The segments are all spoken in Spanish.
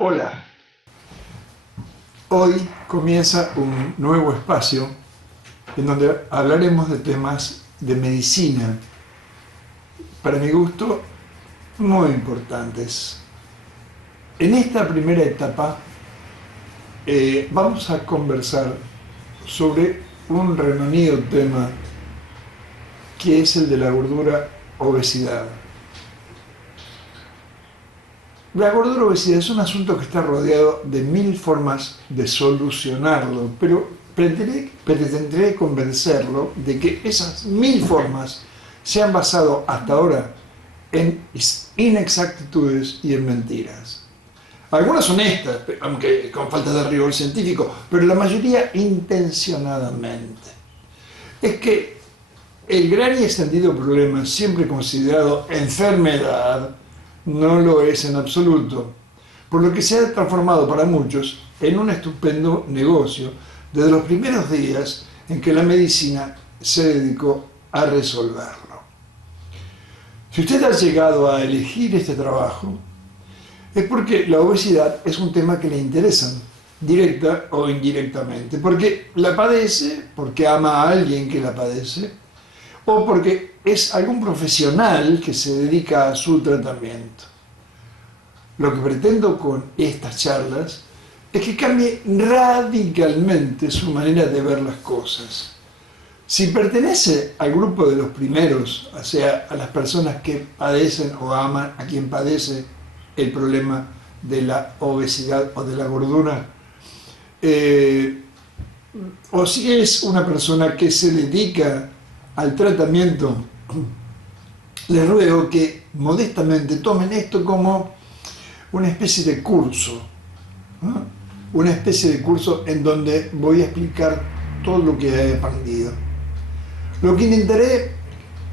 Hola, hoy comienza un nuevo espacio en donde hablaremos de temas de medicina, para mi gusto, muy importantes. En esta primera etapa vamos a conversar sobre un remanido tema que es el de la gordura obesidad. La gordura obesidad es un asunto que está rodeado de mil formas de solucionarlo, pero pretenderé convencerlo de que esas mil formas se han basado hasta ahora en inexactitudes y en mentiras. Algunas honestas, aunque con falta de rigor científico, pero la mayoría intencionadamente. Es que el gran y extendido problema, siempre considerado enfermedad, no lo es en absoluto, por lo que se ha transformado para muchos en un estupendo negocio desde los primeros días en que la medicina se dedicó a resolverlo. Si usted ha llegado a elegir este trabajo, es porque la obesidad es un tema que le interesa, directa o indirectamente, porque la padece, porque ama a alguien que la padece, o porque es algún profesional que se dedica a su tratamiento. Lo que pretendo con estas charlas es que cambie radicalmente su manera de ver las cosas. Si pertenece al grupo de los primeros, o sea, a las personas que padecen o aman a quien padece el problema de la obesidad o de la gordura, o si es una persona que se dedica al tratamiento, les ruego que modestamente tomen esto como una especie de curso, ¿no? Una especie de curso en donde voy a explicar todo lo que he aprendido. Lo que intentaré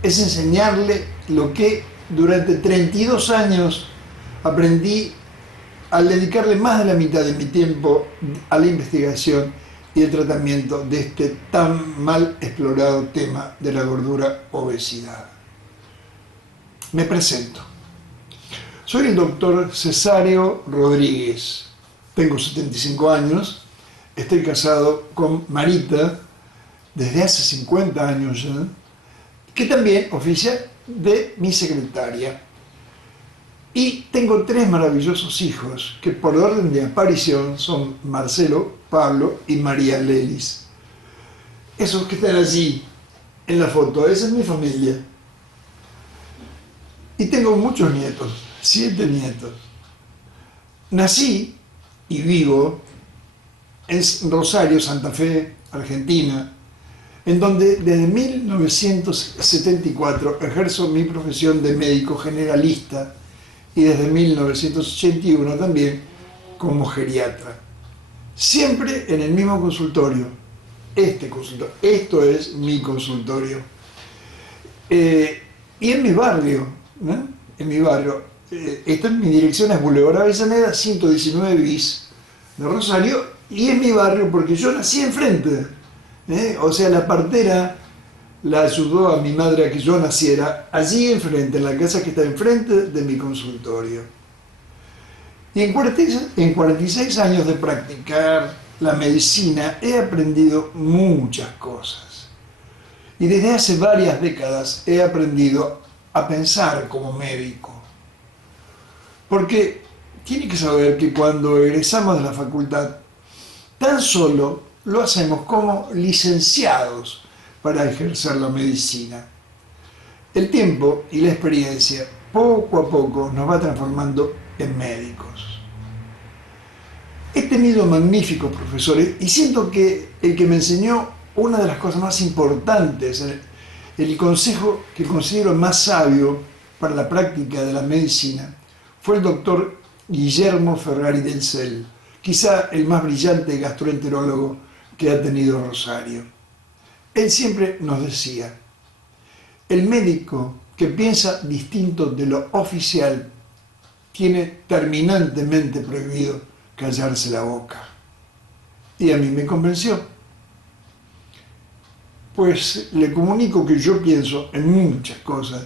es enseñarle lo que durante 32 años aprendí al dedicarle más de la mitad de mi tiempo a la investigación y el tratamiento de este tan mal explorado tema de la gordura obesidad. Me presento. Soy el doctor Cesario Rodríguez, tengo 75 años, estoy casado con Marita desde hace 50 años ya, que también oficia de mi secretaria. Y tengo 3 maravillosos hijos que por orden de aparición son Marcelo, Pablo y María Lelis. Esos que están allí en la foto, esa es mi familia. Y tengo muchos nietos, 7 nietos. Nací y vivo en Rosario, Santa Fe, Argentina, en donde desde 1974 ejerzo mi profesión de médico generalista y desde 1981 también como geriatra. Siempre en el mismo consultorio. Esto es mi consultorio. Y en mi barrio, ¿no? En mi barrio, mi dirección es Boulevard Avellaneda 119 bis de Rosario, y es mi barrio porque yo nací enfrente, o sea, la partera la ayudó a mi madre a que yo naciera allí enfrente, en la casa que está enfrente de mi consultorio. Y en 46 años de practicar la medicina he aprendido muchas cosas. Y desde hace varias décadas he aprendido a pensar como médico. Porque tiene que saber que cuando egresamos de la facultad, tan solo lo hacemos como licenciados para ejercer la medicina. El tiempo y la experiencia poco a poco nos va transformando en médicos. He tenido magníficos profesores y siento que el que me enseñó una de las cosas más importantes, el consejo que considero más sabio para la práctica de la medicina, fue el doctor Guillermo Ferrari del Cel, quizá el más brillante gastroenterólogo que ha tenido Rosario. Él siempre nos decía: el médico que piensa distinto de lo oficial tiene terminantemente prohibido callarse la boca. Y a mí me convenció. Pues le comunico que yo pienso en muchas cosas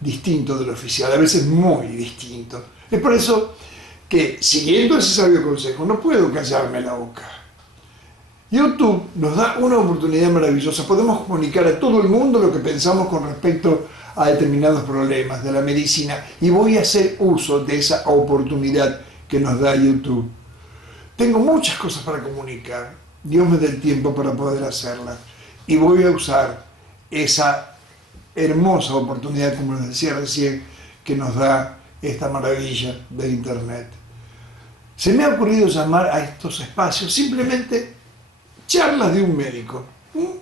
distinto de lo oficial, a veces muy distinto. Es por eso que, siguiendo ese sabio consejo, no puedo callarme la boca. YouTube nos da una oportunidad maravillosa. Podemos comunicar a todo el mundo lo que pensamos con respecto a determinados problemas de la medicina, y voy a hacer uso de esa oportunidad que nos da YouTube. Tengo muchas cosas para comunicar. Dios me dé el tiempo para poder hacerlas. Y voy a usar esa hermosa oportunidad, como les decía recién, que nos da esta maravilla de Internet. Se me ha ocurrido llamar a estos espacios simplemente charlas de un médico.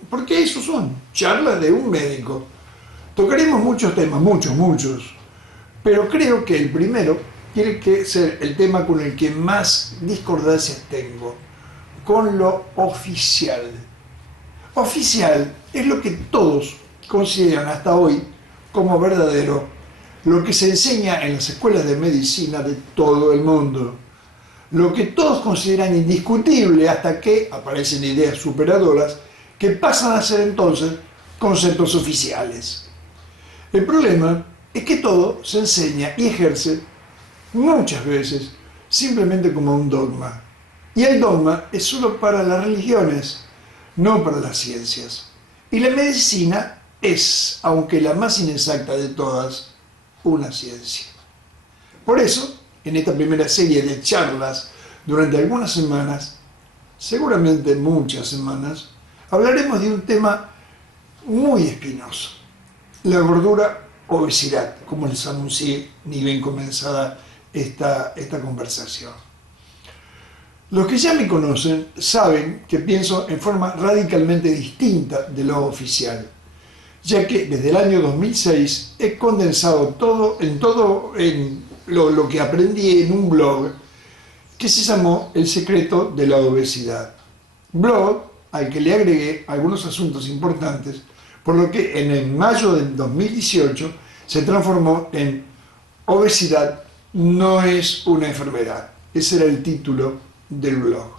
Porque esos son, charlas de un médico. Tocaremos muchos temas, muchos. Pero creo que el primero tiene que ser el tema con el que más discordancias tengo, con lo oficial. Oficial es lo que todos consideran hasta hoy como verdadero, lo que se enseña en las escuelas de medicina de todo el mundo, lo que todos consideran indiscutible hasta que aparecen ideas superadoras que pasan a ser entonces conceptos oficiales. El problema es que todo se enseña y ejerce muchas veces simplemente como un dogma. Y el dogma es solo para las religiones, no para las ciencias. Y la medicina es, aunque la más inexacta de todas, una ciencia. Por eso, en esta primera serie de charlas, durante algunas semanas, seguramente muchas semanas, hablaremos de un tema muy espinoso: la gordura, obesidad, como les anuncié ni bien comenzada esta conversación. Los que ya me conocen saben que pienso en forma radicalmente distinta de lo oficial, ya que desde el año 2006 he condensado todo en lo que aprendí en un blog que se llamó El secreto de la obesidad. Blog al que le agregué algunos asuntos importantes, por lo que en el mayo del 2018 se transformó en Obesidad no es una enfermedad. Ese era el título del blog.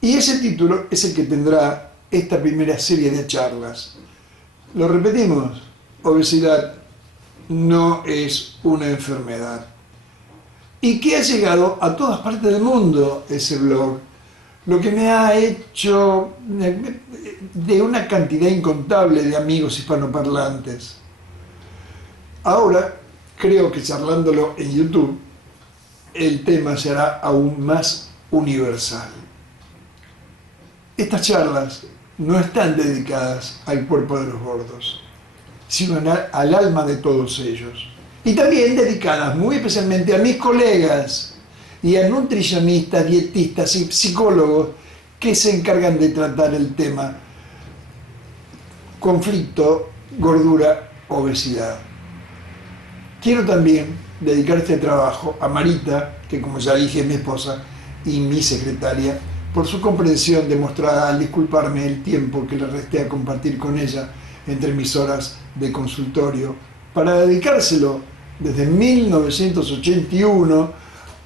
Y ese título es el que tendrá esta primera serie de charlas. Lo repetimos: obesidad no es una enfermedad. Y que ha llegado a todas partes del mundo ese blog, lo que me ha hecho de una cantidad incontable de amigos hispanoparlantes. Ahora creo que charlándolo en YouTube, el tema será aún más universal. Estas charlas no están dedicadas al cuerpo de los gordos, sino al alma de todos ellos. Y también dedicadas muy especialmente a mis colegas y a nutricionistas, dietistas y psicólogos que se encargan de tratar el tema conflicto, gordura, obesidad. Quiero también dedicar este trabajo a Marita, que como ya dije es mi esposa y mi secretaria, por su comprensión demostrada al disculparme el tiempo que le resté a compartir con ella entre mis horas de consultorio, para dedicárselo desde 1981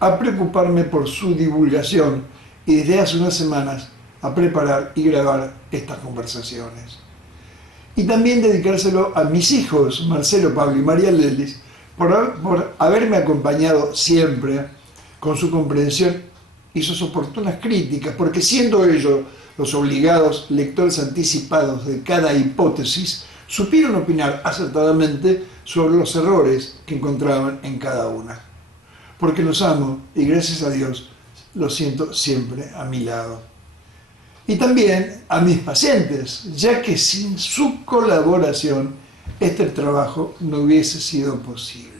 a preocuparme por su divulgación y desde hace unas semanas a preparar y grabar estas conversaciones. Y también dedicárselo a mis hijos, Marcelo, Pablo y María Lelis, por haberme acompañado siempre con su comprensión y sus oportunas críticas, porque siendo ellos los obligados lectores anticipados de cada hipótesis, supieron opinar acertadamente sobre los errores que encontraban en cada una. Porque los amo y gracias a Dios los siento siempre a mi lado. Y también a mis pacientes, ya que sin su colaboración este trabajo no hubiese sido posible.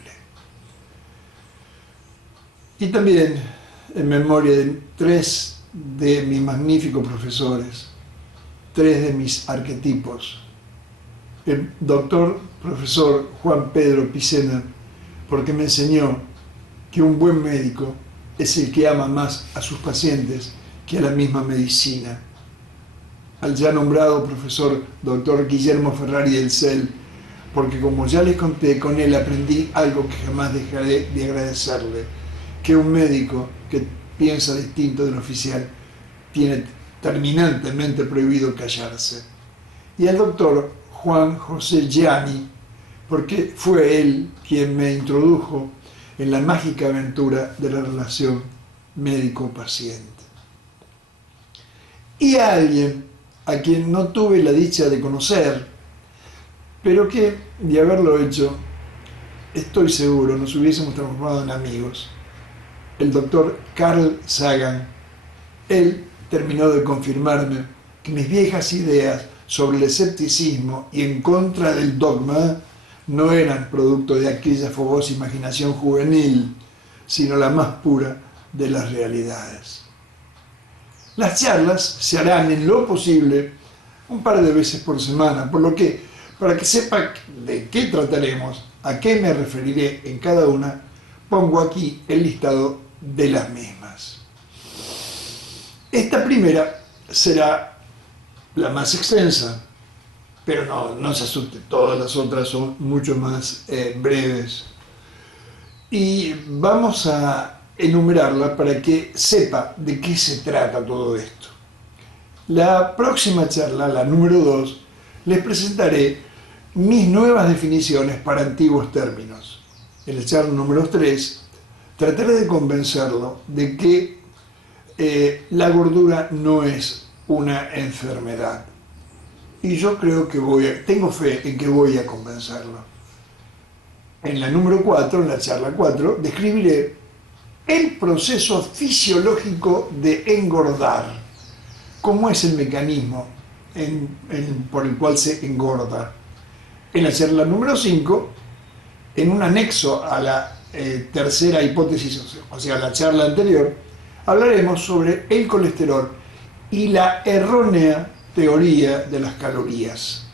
Y también en memoria de 3 de mis magníficos profesores, 3 de mis arquetipos: el doctor profesor Juan Pedro Picena, porque me enseñó que un buen médico es el que ama más a sus pacientes que a la misma medicina. Al ya nombrado profesor doctor Guillermo Ferrari del CEL, porque como ya les conté, con él aprendí algo que jamás dejaré de agradecerle: que un médico que piensa distinto del oficial tiene terminantemente prohibido callarse. Y al doctor Juan José Gianni, porque fue él quien me introdujo en la mágica aventura de la relación médico-paciente. Y a alguien a quien no tuve la dicha de conocer, pero que, de haberlo hecho, estoy seguro, nos hubiésemos transformado en amigos. El doctor Carl Sagan. Él terminó de confirmarme que mis viejas ideas sobre el escepticismo y en contra del dogma no eran producto de aquella fogosa imaginación juvenil, sino la más pura de las realidades. Las charlas se harán en lo posible un par de veces por semana, por lo que, para que sepa de qué trataremos, a qué me referiré en cada una, pongo aquí el listado de las mismas. Esta primera será la más extensa, pero no se asuste, todas las otras son mucho más breves. Y vamos a enumerarla para que sepa de qué se trata todo esto. La próxima charla, la número 2, les presentaré mis nuevas definiciones para antiguos términos. En la charla número 3, trataré de convencerlo de que la gordura no es una enfermedad. Y yo creo que tengo fe en que voy a convencerlo. En la número 4, en la charla 4, describiré el proceso fisiológico de engordar. ¿Cómo es el mecanismo por el cual se engorda? En la charla número 5, en un anexo a la tercera hipótesis, o sea, la charla anterior, hablaremos sobre el colesterol y la errónea teoría de las calorías.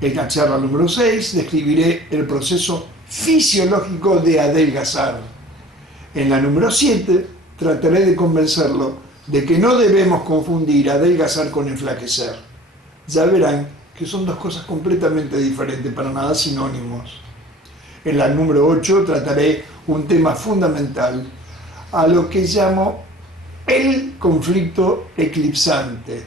En la charla número 6 describiré el proceso fisiológico de adelgazar. En la número 7 trataré de convencerlo de que no debemos confundir adelgazar con enflaquecer. Ya verán que son dos cosas completamente diferentes, para nada sinónimos. En la número 8 trataré un tema fundamental, a lo que llamo el conflicto eclipsante.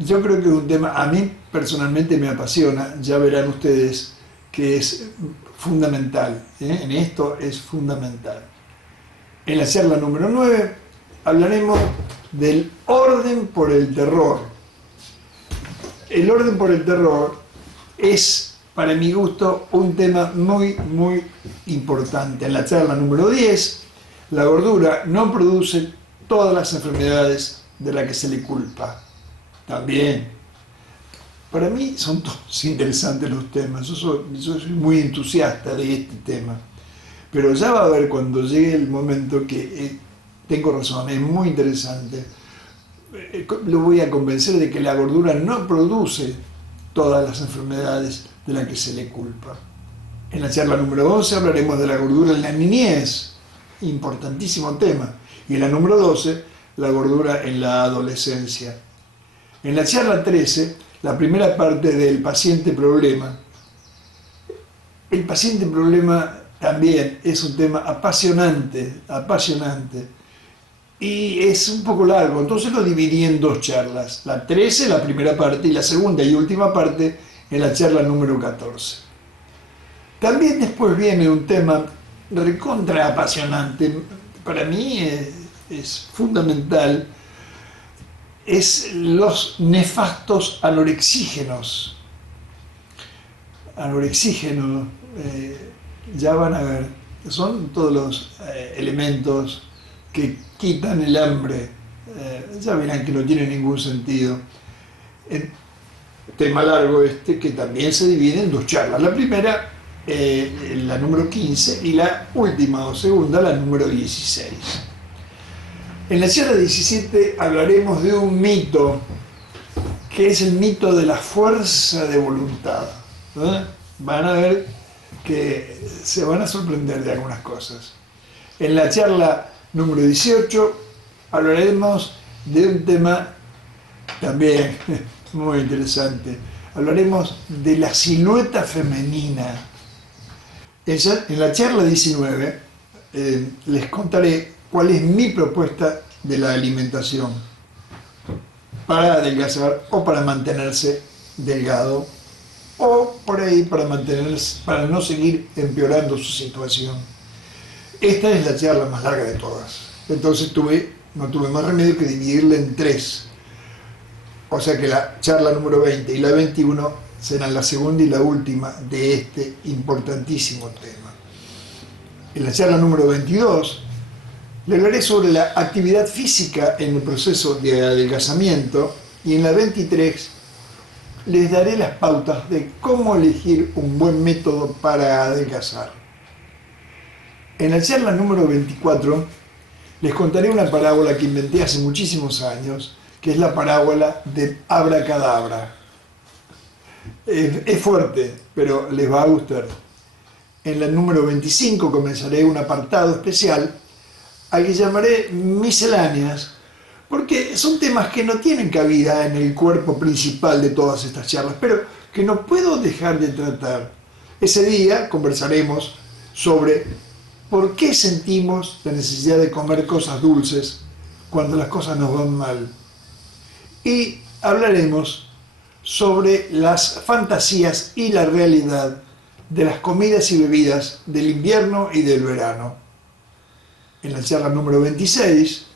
Yo creo que es un tema, a mí personalmente me apasiona, ya verán ustedes que es fundamental, en esto es fundamental. En la charla número 9 hablaremos del orden por el terror. El orden por el terror es, para mi gusto, un tema muy, muy importante. En la charla número 10, la gordura no produce todas las enfermedades de las que se le culpa. También, para mí son todos interesantes los temas. Yo soy muy entusiasta de este tema. Pero ya va a ver cuando llegue el momento que tengo razón, es muy interesante. Lo voy a convencer de que la gordura no produce todas las enfermedades de las que se le culpa. En la charla número 11 hablaremos de la gordura en la niñez, importantísimo tema. Y en la número 12, la gordura en la adolescencia. En la charla 13, la primera parte del paciente problema. El paciente problema también es un tema apasionante, apasionante. Y es un poco largo, entonces lo dividí en dos charlas. La 13, la primera parte, y la segunda y última parte en la charla número 14. También después viene un tema recontra apasionante, para mí es fundamental, es los nefastos anorexígenos. Anorexígenos, ya van a ver, son todos los elementos que quitan el hambre, ya verán que no tiene ningún sentido. Tema largo este, que también se divide en dos charlas. La primera, la número 15, y la última o segunda, la número 16. En la charla 17 hablaremos de un mito, que es el mito de la fuerza de voluntad. Van a ver que se van a sorprender de algunas cosas. En la charla número 18 hablaremos de un tema también muy interesante. Hablaremos de la silueta femenina. En la charla 19 les contaré cuál es mi propuesta de la alimentación para adelgazar o para mantenerse delgado, o por ahí para no seguir empeorando su situación. esta es la charla más larga de todas. Entonces no tuve más remedio que dividirla en 3. O sea que la charla número 20 y la 21 serán la segunda y la última de este importantísimo tema. En la charla número 22 le hablaré sobre la actividad física en el proceso de adelgazamiento, y en la 23 les daré las pautas de cómo elegir un buen método para adelgazar. En la charla número 24 les contaré una parábola que inventé hace muchísimos años, que es la parábola de Abracadabra. Es fuerte, pero les va a gustar. En la número 25 comenzaré un apartado especial al que llamaré misceláneas, porque son temas que no tienen cabida en el cuerpo principal de todas estas charlas, pero que no puedo dejar de tratar. Ese día conversaremos sobre por qué sentimos la necesidad de comer cosas dulces cuando las cosas nos van mal. Y hablaremos sobre las fantasías y la realidad de las comidas y bebidas del invierno y del verano. En la charla número 26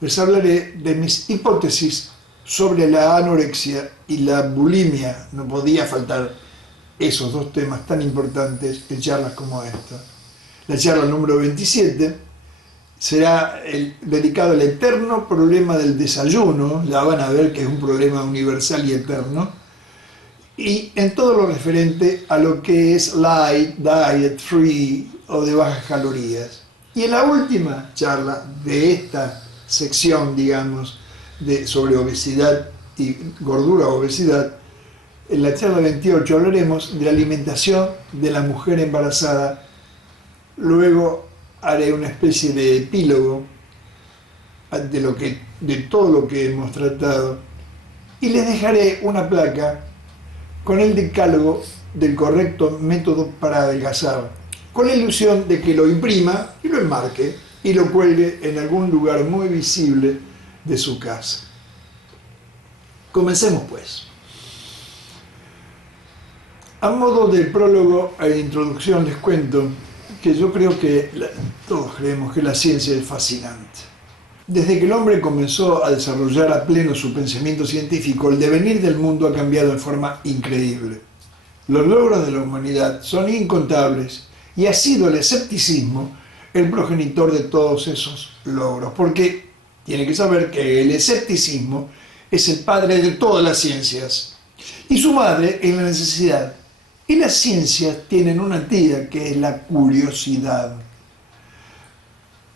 les hablaré de mis hipótesis sobre la anorexia y la bulimia. No podía faltar esos 2 temas tan importantes en charlas como esta. La charla número 27 será dedicado al eterno problema del desayuno. Ya van a ver que es un problema universal y eterno. Y en todo lo referente a lo que es light, diet, free o de bajas calorías. Y en la última charla de esta sección, digamos, sobre obesidad y gordura o obesidad, en la charla 28 hablaremos de la alimentación de la mujer embarazada. Luego haré una especie de epílogo de todo lo que hemos tratado, y les dejaré una placa con el decálogo del correcto método para adelgazar, con la ilusión de que lo imprima y lo enmarque y lo cuelgue en algún lugar muy visible de su casa. Comencemos pues. A modo de prólogo e introducción les cuento que yo creo que todos creemos que la ciencia es fascinante. Desde que el hombre comenzó a desarrollar a pleno su pensamiento científico, el devenir del mundo ha cambiado de forma increíble. Los logros de la humanidad son incontables y ha sido el escepticismo el progenitor de todos esos logros, porque tiene que saber que el escepticismo es el padre de todas las ciencias y su madre es la necesidad. Y las ciencias tienen una tía que es la curiosidad.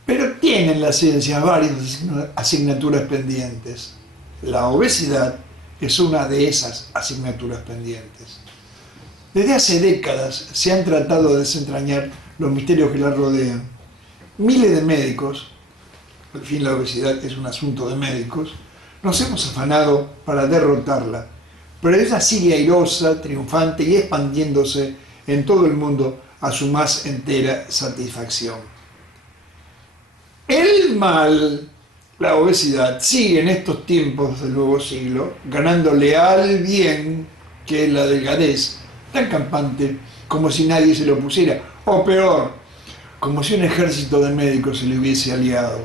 Pero tienen las ciencias varias asignaturas pendientes. La obesidad es una de esas asignaturas pendientes. Desde hace décadas se han tratado de desentrañar los misterios que la rodean. Miles de médicos, al fin la obesidad es un asunto de médicos, nos hemos afanado para derrotarla, pero ella sigue airosa, triunfante y expandiéndose en todo el mundo a su más entera satisfacción. El mal, la obesidad, sigue en estos tiempos del nuevo siglo, ganándole al bien, que es la delgadez, tan campante como si nadie se lo pusiera, o peor, como si un ejército de médicos se le hubiese aliado.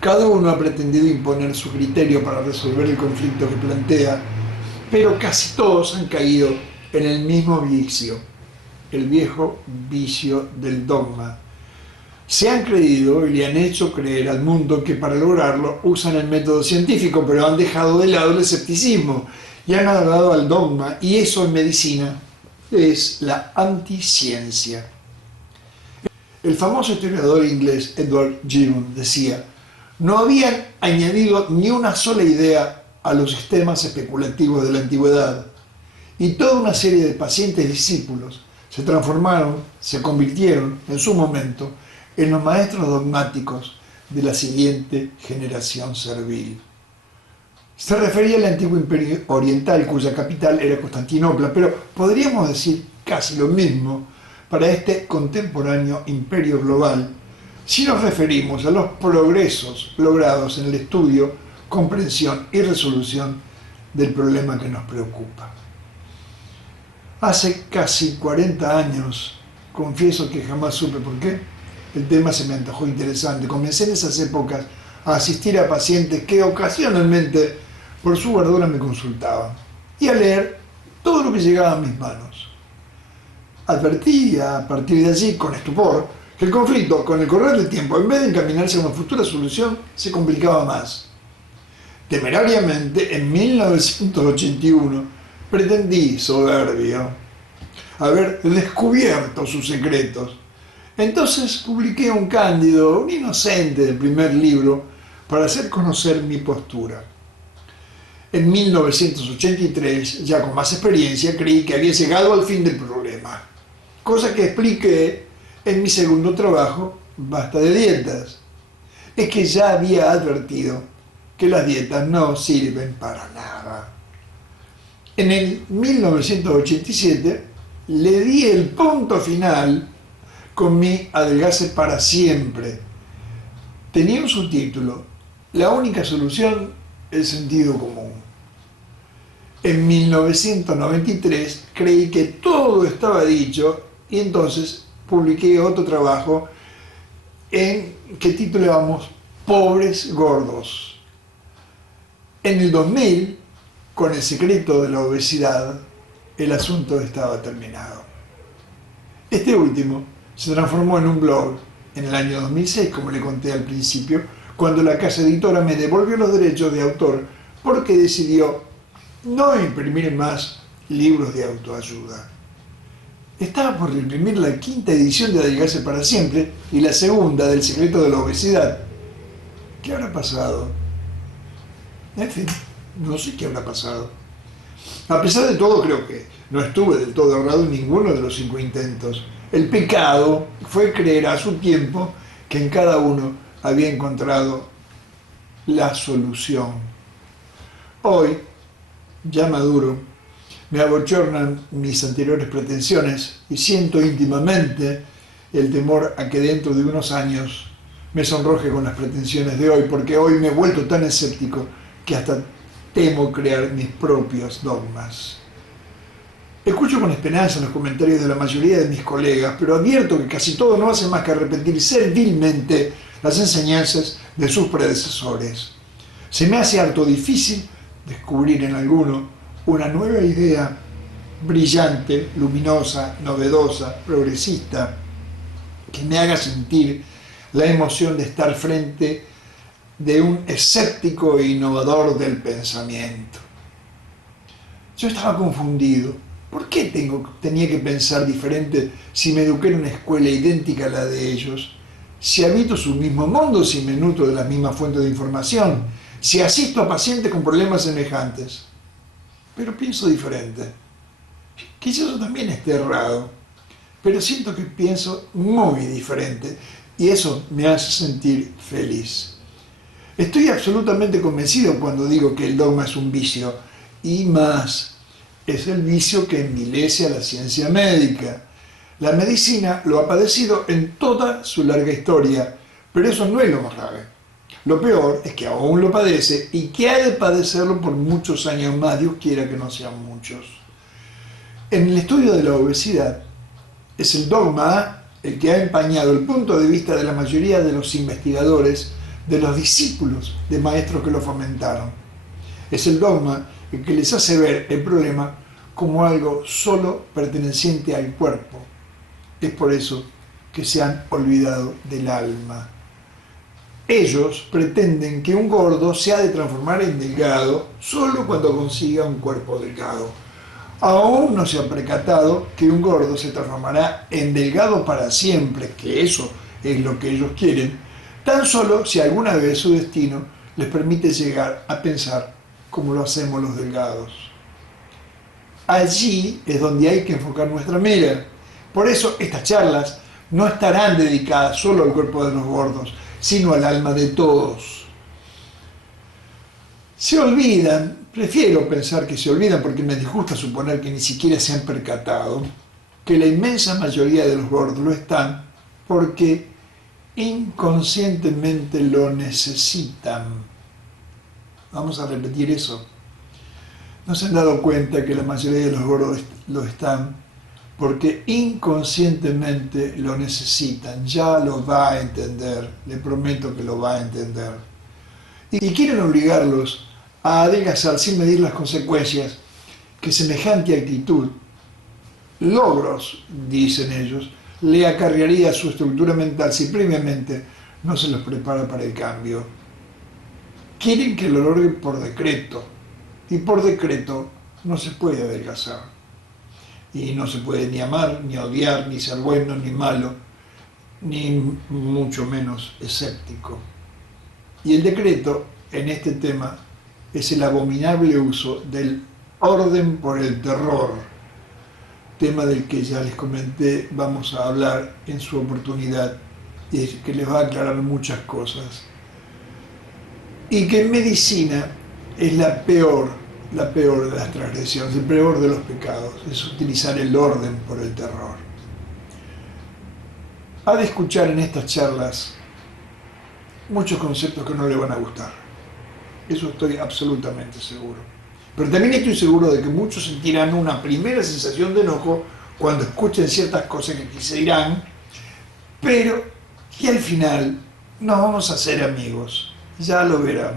Cada uno ha pretendido imponer su criterio para resolver el conflicto que plantea, pero casi todos han caído en el mismo vicio, el viejo vicio del dogma. Se han creído y le han hecho creer al mundo que para lograrlo usan el método científico, pero han dejado de lado el escepticismo y han adorado al dogma, y eso en medicina es la anticiencia. El famoso historiador inglés Edward Gibbon decía: no habían añadido ni una sola idea a los sistemas especulativos de la antigüedad, y toda una serie de pacientes discípulos se convirtieron en su momento en los maestros dogmáticos de la siguiente generación servil. Se refería al antiguo imperio oriental, cuya capital era Constantinopla, pero podríamos decir casi lo mismo para este contemporáneo imperio global si nos referimos a los progresos logrados en el estudio, comprensión y resolución del problema que nos preocupa. Hace casi 40 años, confieso que jamás supe por qué, El tema se me antojó interesante. Comencé en esas épocas a asistir a pacientes que ocasionalmente por su gordura me consultaban y a leer todo lo que llegaba a mis manos. Advertí a partir de allí, con estupor, que el conflicto, con el correr del tiempo, en vez de encaminarse a una futura solución, se complicaba más. Temerariamente, en 1981, pretendí, soberbio, haber descubierto sus secretos. Entonces publiqué un cándido, un inocente del primer libro, para hacer conocer mi postura. En 1983, ya con más experiencia, creí que había llegado al fin del problema, cosa que expliqué en mi segundo trabajo, Basta de dietas. Es que ya había advertido que las dietas no sirven para nada. En el 1987 le di el punto final con mi Adelgace para siempre. Tenía un subtítulo: La única solución, el sentido común. En 1993 creí que todo estaba dicho y entonces publiqué otro trabajo que titulábamos Pobres Gordos. En el 2000, con El secreto de la obesidad, el asunto estaba terminado. Este último se transformó en un blog en el año 2006, como le conté al principio, cuando la casa editora me devolvió los derechos de autor porque decidió no imprimir más libros de autoayuda. Estaba por imprimir la quinta edición de Adelgace para siempre y la segunda del secreto de la obesidad. ¿Qué habrá pasado? En fin, no sé qué habrá pasado. A pesar de todo, creo que no estuve del todo errado en ninguno de los 5 intentos. El pecado fue creer a su tiempo que en cada uno había encontrado la solución. Hoy, ya maduro, me abochornan mis anteriores pretensiones y siento íntimamente el temor a que dentro de unos años me sonroje con las pretensiones de hoy, porque hoy me he vuelto tan escéptico que hasta temo crear mis propios dogmas. Escucho con esperanza los comentarios de la mayoría de mis colegas, pero advierto que casi todo no hace más que repetir servilmente las enseñanzas de sus predecesores. Se me hace harto difícil descubrir en alguno una nueva idea brillante, luminosa, novedosa, progresista, que me haga sentir la emoción de estar frente de un escéptico e innovador del pensamiento. Yo estaba confundido. ¿Por qué tenía que pensar diferente si me eduqué en una escuela idéntica a la de ellos? Si habito su mismo mundo, si me nutro de la misma fuente de información, si asisto a pacientes con problemas semejantes. Pero pienso diferente. Quizás yo también esté errado, pero siento que pienso muy diferente y eso me hace sentir feliz. Estoy absolutamente convencido cuando digo que el dogma es un vicio, y más, es el vicio que envilece a la ciencia médica. La medicina lo ha padecido en toda su larga historia, pero eso no es lo más grave. Lo peor es que aún lo padece y que ha de padecerlo por muchos años más, Dios quiera que no sean muchos. En el estudio de la obesidad, es el dogma el que ha empañado el punto de vista de la mayoría de los investigadores, de los discípulos de maestros que lo fomentaron. Es el dogma el que les hace ver el problema como algo solo perteneciente al cuerpo. Es por eso que se han olvidado del alma. Ellos pretenden que un gordo se ha de transformar en delgado solo cuando consiga un cuerpo delgado. Aún no se ha percatado que un gordo se transformará en delgado para siempre, que eso es lo que ellos quieren, tan solo si alguna vez su destino les permite llegar a pensar como lo hacemos los delgados. Allí es donde hay que enfocar nuestra mira. Por eso estas charlas no estarán dedicadas solo al cuerpo de los gordos, sino al alma de todos. Se olvidan, prefiero pensar que se olvidan porque me disgusta suponer que ni siquiera se han percatado, que la inmensa mayoría de los gordos lo están porque inconscientemente lo necesitan. Vamos a repetir eso. ¿No se han dado cuenta que la mayoría de los gordos lo están porque inconscientemente lo necesitan, ya lo va a entender, le prometo que lo va a entender. Y quieren obligarlos a adelgazar sin medir las consecuencias que semejante actitud, logros, dicen ellos, le acarrearía a su estructura mental si previamente no se los prepara para el cambio. Quieren que lo logren por decreto, y por decreto no se puede adelgazar. Y no se puede ni amar, ni odiar, ni ser bueno, ni malo, ni mucho menos escéptico. Y el decreto en este tema es el abominable uso del orden por el terror, tema del que ya les comenté, vamos a hablar en su oportunidad y que les va a aclarar muchas cosas. Y que en medicina es la peor de las transgresiones, el peor de los pecados, es utilizar el orden por el terror. Ha de escuchar en estas charlas muchos conceptos que no le van a gustar. Eso estoy absolutamente seguro. Pero también estoy seguro de que muchos sentirán una primera sensación de enojo cuando escuchen ciertas cosas que se dirán, pero que al final nos vamos a hacer amigos. Ya lo verán.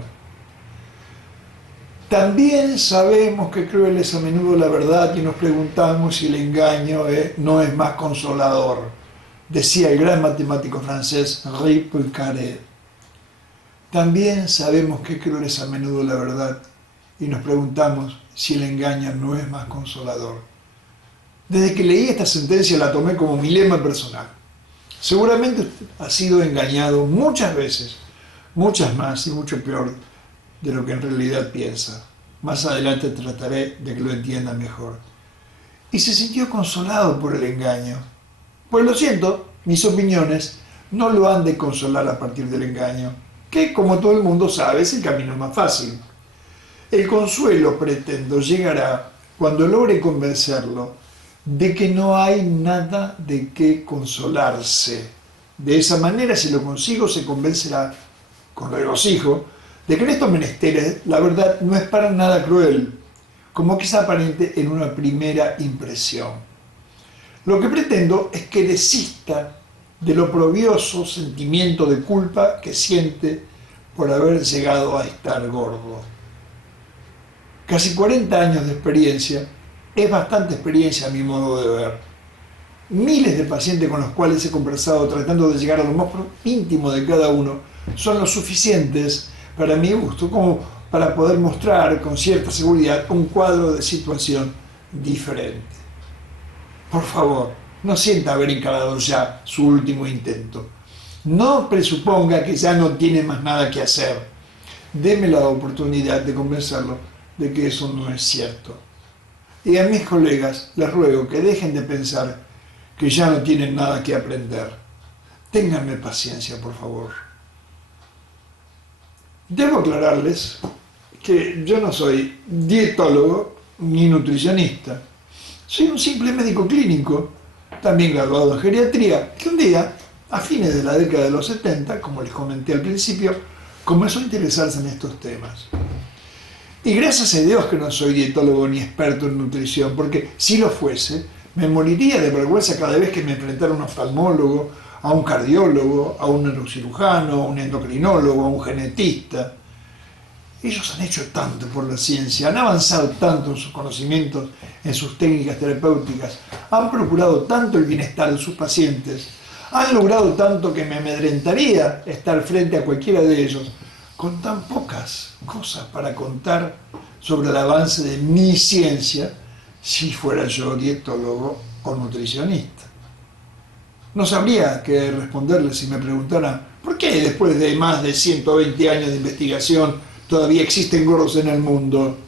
También sabemos que cruel es a menudo la verdad y nos preguntamos si el engaño no es más consolador, decía el gran matemático francés Henri Poincaré. También sabemos que cruel es a menudo la verdad y nos preguntamos si el engaño no es más consolador. Desde que leí esta sentencia la tomé como mi lema personal. Seguramente ha sido engañado muchas veces, muchas más y mucho peor de lo que en realidad piensa. Más adelante trataré de que lo entienda mejor. Y se sintió consolado por el engaño. Pues lo siento, mis opiniones no lo han de consolar a partir del engaño, que como todo el mundo sabe es el camino más fácil. El consuelo, pretendo, llegará cuando logre convencerlo de que no hay nada de qué consolarse. De esa manera, si lo consigo, se convencerá con regocijo de que en estos menesteres la verdad no es para nada cruel, como que es aparente en una primera impresión. Lo que pretendo es que desista del oprobioso sentimiento de culpa que siente por haber llegado a estar gordo. Casi 40 años de experiencia es bastante experiencia a mi modo de ver. Miles de pacientes con los cuales he conversado tratando de llegar a lo más íntimo de cada uno son lo suficientes para mi gusto como para poder mostrar con cierta seguridad un cuadro de situación diferente. Por favor, no sienta haber encarado ya su último intento. No presuponga que ya no tiene más nada que hacer. Deme la oportunidad de convencerlo de que eso no es cierto. Y a mis colegas les ruego que dejen de pensar que ya no tienen nada que aprender. Ténganme paciencia, por favor. Debo aclararles que yo no soy dietólogo ni nutricionista. Soy un simple médico clínico, también graduado en geriatría, que un día, a fines de la década de los 70, como les comenté al principio, comenzó a interesarse en estos temas. Y gracias a Dios que no soy dietólogo ni experto en nutrición, porque si lo fuese, me moriría de vergüenza cada vez que me enfrentara a un oftalmólogo, a un cardiólogo, a un neurocirujano, a un endocrinólogo, a un genetista. Ellos han hecho tanto por la ciencia, han avanzado tanto en sus conocimientos, en sus técnicas terapéuticas, han procurado tanto el bienestar de sus pacientes, han logrado tanto que me amedrentaría estar frente a cualquiera de ellos con tan pocas cosas para contar sobre el avance de mi ciencia si fuera yo dietólogo o nutricionista. No sabría qué responderles si me preguntaran ¿por qué después de más de 120 años de investigación todavía existen gordos en el mundo?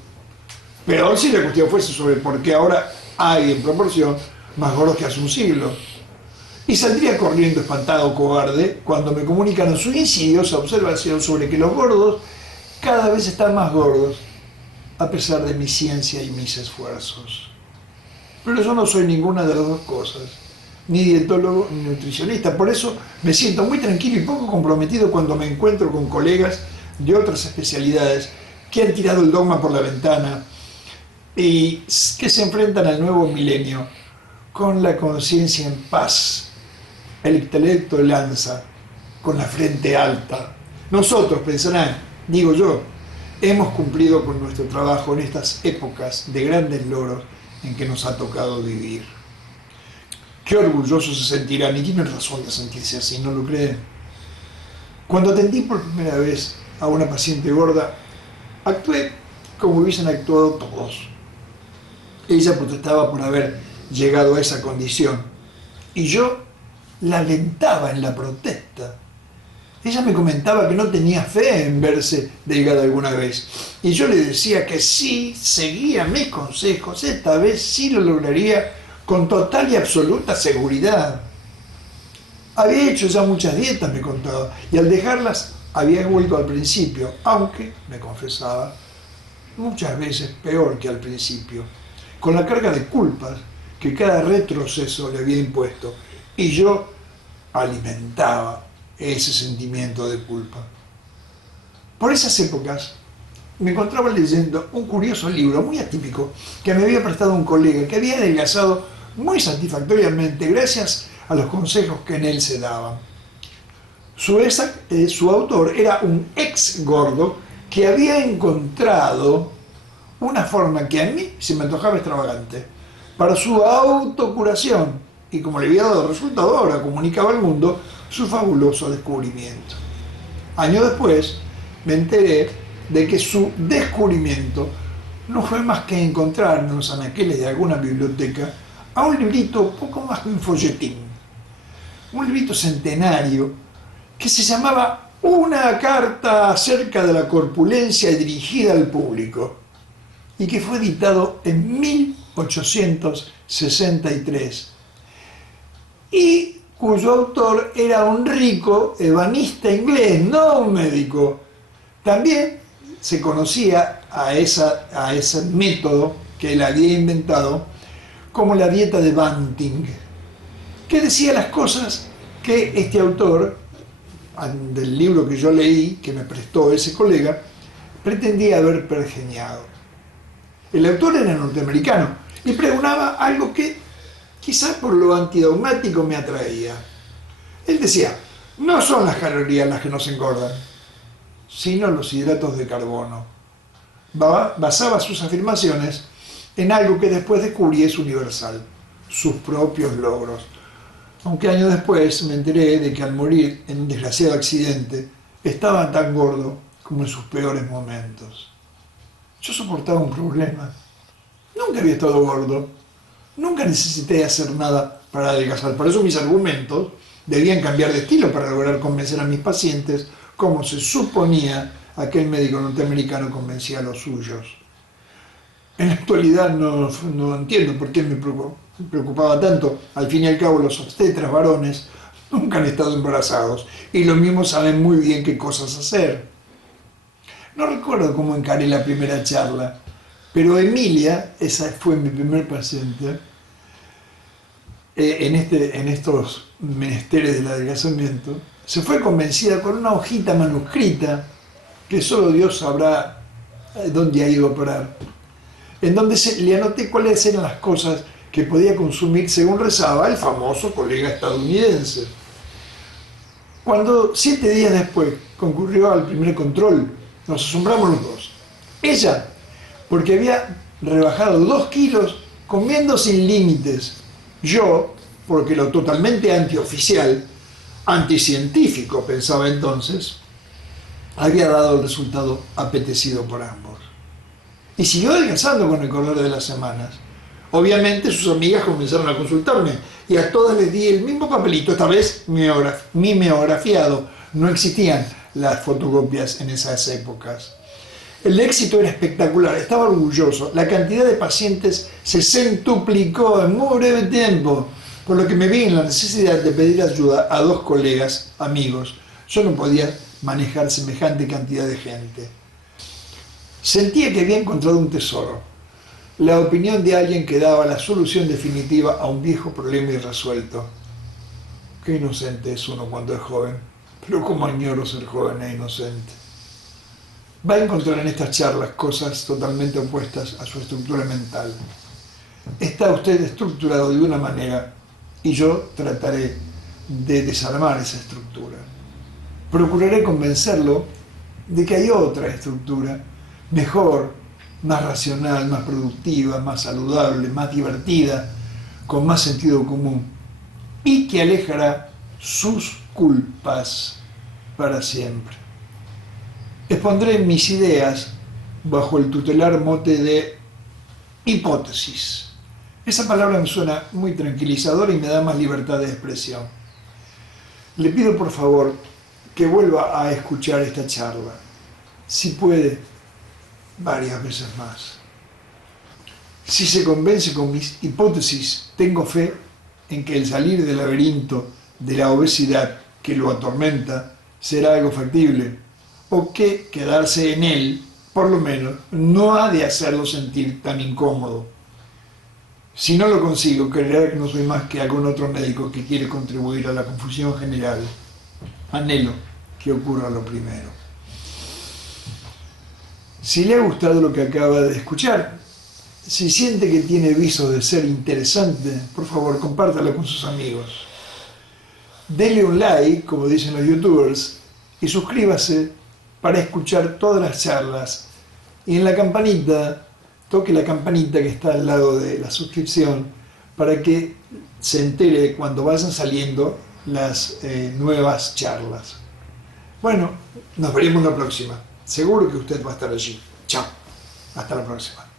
Peor si la cuestión fuese sobre por qué ahora hay en proporción más gordos que hace un siglo. Y saldría corriendo espantado cobarde cuando me comunican su insidiosa observación sobre que los gordos cada vez están más gordos a pesar de mi ciencia y mis esfuerzos. Pero yo no soy ninguna de las dos cosas, ni dietólogo ni nutricionista. Por eso me siento muy tranquilo y poco comprometido cuando me encuentro con colegas de otras especialidades que han tirado el dogma por la ventana y que se enfrentan al nuevo milenio con la conciencia en paz, el intelecto lanza, con la frente alta. Nosotros, pensarán, digo yo, hemos cumplido con nuestro trabajo en estas épocas de grandes logros en que nos ha tocado vivir. Qué orgullosos se sentirán, y tienen razón de sentirse así, ¿no lo creen? Cuando atendí por primera vez a una paciente gorda, actué como hubiesen actuado todos. Ella protestaba por haber llegado a esa condición, y yo la alentaba en la protesta. Ella me comentaba que no tenía fe en verse delgada alguna vez, y yo le decía que si seguía mis consejos, esta vez sí lo lograría con total y absoluta seguridad. Había hecho ya muchas dietas, me contaba, y al dejarlas había vuelto al principio, aunque, me confesaba, muchas veces peor que al principio, con la carga de culpas que cada retroceso le había impuesto, y yo alimentaba ese sentimiento de culpa. Por esas épocas me encontraba leyendo un curioso libro muy atípico que me había prestado un colega que había adelgazado muy satisfactoriamente gracias a los consejos que en él se daban. Su autor era un ex gordo que había encontrado una forma que a mí se me antojaba extravagante para su autocuración, y como le había dado resultado, ahora comunicaba al mundo su fabuloso descubrimiento. Años después me enteré de que su descubrimiento no fue más que encontrar en los anaqueles de alguna biblioteca a un librito poco más que un folletín, un librito centenario que se llamaba Una carta acerca de la corpulencia dirigida al público, y que fue editado en 1863, y cuyo autor era un rico ebanista inglés, no un médico. También se conocía a ese método que él había inventado como la dieta de Banting, que decía las cosas que este autor, del libro que yo leí, que me prestó ese colega, pretendía haber pergeñado. El autor era norteamericano y pregonaba algo que quizás por lo antidogmático me atraía. Él decía, no son las calorías las que nos engordan, sino los hidratos de carbono. Basaba sus afirmaciones en algo que después descubrí es universal, sus propios logros. Aunque años después me enteré de que al morir en un desgraciado accidente estaba tan gordo como en sus peores momentos. Yo soportaba un problema. Nunca había estado gordo. Nunca necesité hacer nada para adelgazar. Por eso mis argumentos debían cambiar de estilo para lograr convencer a mis pacientes como se suponía aquel médico norteamericano convencía a los suyos. En la actualidad no entiendo por qué me preocupaba tanto. Al fin y al cabo, los obstetras varones nunca han estado embarazados y los mismos saben muy bien qué cosas hacer. No recuerdo cómo encaré la primera charla, pero Emilia, esa fue mi primer paciente, en estos menesteres del adelgazamiento, se fue convencida con una hojita manuscrita que solo Dios sabrá dónde ha ido a parar, en donde le anoté cuáles eran las cosas que podía consumir según rezaba el famoso colega estadounidense. Cuando 7 días después concurrió al primer control, nos asombramos los dos. Ella, porque había rebajado 2 kilos comiendo sin límites. Yo, porque lo totalmente antioficial, anticientífico, pensaba entonces, había dado el resultado apetecido por ambos. Y siguió adelgazando con el correr de las semanas. Obviamente sus amigas comenzaron a consultarme y a todas les di el mismo papelito, esta vez mimeografiado. No existían las fotocopias en esas épocas. El éxito era espectacular, estaba orgulloso. La cantidad de pacientes se centuplicó en muy breve tiempo, por lo que me vi en la necesidad de pedir ayuda a 2 colegas, amigos. Yo no podía manejar semejante cantidad de gente. Sentía que había encontrado un tesoro, la opinión de alguien que daba la solución definitiva a un viejo problema irresuelto. Qué inocente es uno cuando es joven, pero cómo añoro ser joven e inocente. Va a encontrar en estas charlas cosas totalmente opuestas a su estructura mental. está usted estructurado de una manera y yo trataré de desarmar esa estructura. Procuraré convencerlo de que hay otra estructura mejor, más racional, más productiva, más saludable, más divertida, con más sentido común y que alejará sus culpas para siempre. Expondré mis ideas bajo el tutelar mote de hipótesis. Esa palabra me suena muy tranquilizadora y me da más libertad de expresión. Le pido por favor que vuelva a escuchar esta charla, si puede, varias veces más. Si se convence con mis hipótesis, tengo fe en que el salir del laberinto de la obesidad que lo atormenta será algo factible, o que quedarse en él, por lo menos, no ha de hacerlo sentir tan incómodo. Si no lo consigo, creerá que no soy más que algún otro médico que quiere contribuir a la confusión general. Anhelo que ocurra lo primero. Si le ha gustado lo que acaba de escuchar, si siente que tiene visos de ser interesante, por favor, compártalo con sus amigos. Dele un like, como dicen los youtubers, y suscríbase para escuchar todas las charlas. Y en la campanita, toque la campanita que está al lado de la suscripción para que se entere cuando vayan saliendo las nuevas charlas. Bueno, nos veremos la próxima. Seguro que usted va a estar allí. Chao. Hasta la próxima.